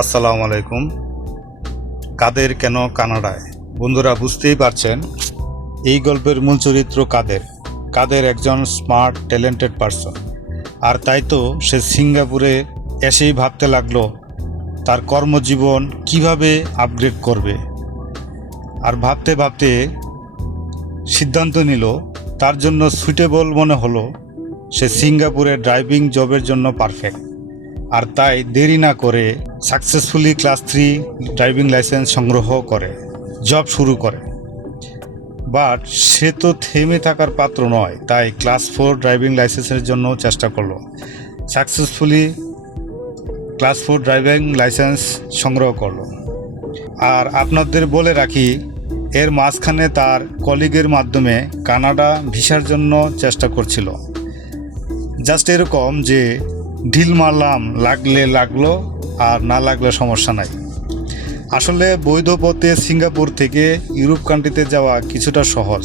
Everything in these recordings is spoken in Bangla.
আসসালামু আলাইকুম। কাদের কেন কানাডায়? বন্ধুরা বুঝতেই পারছেন এই গল্পের মূল চরিত্র কাদের একজন স্মার্ট ট্যালেন্টেড পারসন। আর তাই তো সে সিঙ্গাপুরে এসেই ভাবতে লাগলো তার কর্মজীবন কিভাবে আপগ্রেড করবে। আর ভাবতে ভাবতে সিদ্ধান্ত নিল তার জন্য সুইটেবল মনে হলো সে সিঙ্গাপুরে ড্রাইভিং জবের জন্য পারফেক্ট। আর তাই দেরি না করে সাকসেসফুলি ক্লাস 3 ড্রাইভিং লাইসেন্স সংগ্রহ করে জব শুরু করে। বাট সে তো থেমে থাকার পাত্র নয়, তাই ক্লাস 4 ড্রাইভিং লাইসেন্সের জন্য চেষ্টা করলো। সাকসেসফুলি ক্লাস 4 ড্রাইভিং লাইসেন্স সংগ্রহ করলো। আর আপনাদের বলে রাখি, এর মাঝখানে তার কলিগের মাধ্যমে কানাডা ভিসার জন্য চেষ্টা করছিল। জাস্ট এরকম যে ঢিল মারলাম, লাগলে লাগলো আর না লাগলে সমস্যা নাই। আসলে বৈধ পথে সিঙ্গাপুর থেকে ইউরোপ কান্ট্রিতে যাওয়া কিছুটা সহজ।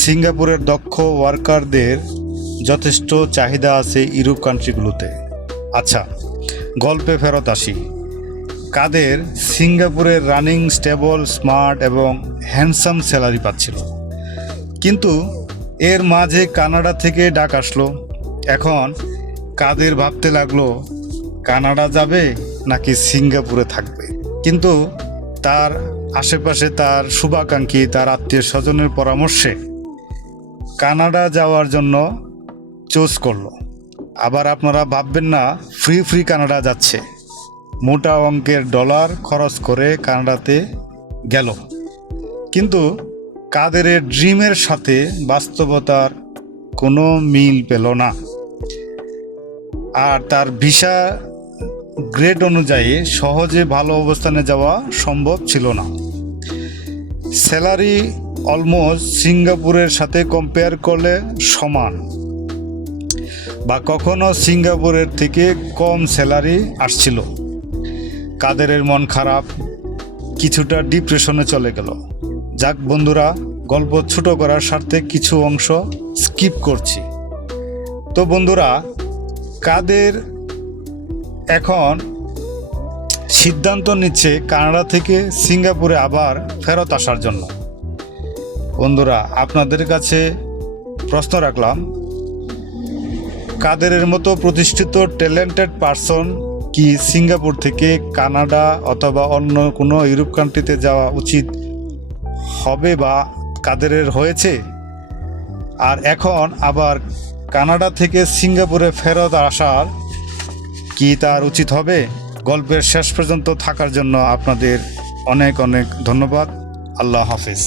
সিঙ্গাপুরের দক্ষ ওয়ার্কারদের যথেষ্ট চাহিদা আছে ইউরোপ কান্ট্রিগুলোতে। আচ্ছা, গল্পে ফেরত আসি। কাদের সিঙ্গাপুরের রানিং স্টেবল, স্মার্ট এবং হ্যান্ডসাম স্যালারি পাচ্ছিল, কিন্তু এর মাঝে কানাডা থেকে ডাক আসলো। এখন কাদের ভাবতে লাগলো কানাডা যাবে নাকি সিঙ্গাপুরে থাকবে। কিন্তু তার আশেপাশে তার শুভাকাঙ্ক্ষী, তার আত্মীয় স্বজনের পরামর্শে কানাডা যাওয়ার জন্য চুজ করলো। আবার আপনারা ভাববেন না ফ্রি কানাডা যাচ্ছে, মোটা অঙ্কের ডলার খরচ করে কানাডাতে গেল। কিন্তু কাদের ড্রিমের সাথে বাস্তবতার কোনো মিল পেল না। আর তার ভিসা গ্রেড অনুযায়ী সহজে ভালো অবস্থানে যাওয়া সম্ভব ছিল না। স্যালারি অলমোস্ট সিঙ্গাপুরের সাথে কম্পেয়ার করলে সমান, বা কখনো সিঙ্গাপুরের থেকে কম স্যালারি আসছিল। কাদেরের মন খারাপ, কিছুটা ডিপ্রেশনে চলে গেল। যাক বন্ধুরা, গল্প ছোট করার স্বার্থে কিছু অংশ স্কিপ করছি। তো বন্ধুরা, কাদের এখন সিদ্ধান্ত নিচ্ছে কানাডা থেকে সিঙ্গাপুরে আবার ফেরত আসার জন্য। বন্ধুরা, আপনাদের কাছে প্রশ্ন রাখলাম, কাদের মতো প্রতিষ্ঠিত ট্যালেন্টেড পারসন কি সিঙ্গাপুর থেকে কানাডা অথবা অন্য কোনো ইউরোপ কান্ট্রিতে যাওয়া উচিত হবে বা কাদের হয়েছে? আর এখন আবার কানাডা থেকে সিঙ্গাপুরে ফেরত আসার কি তার উচিত হবে? গল্পের শেষ পর্যন্ত থাকার জন্য আপনাদের অনেক অনেক ধন্যবাদ। আল্লাহ হাফেজ।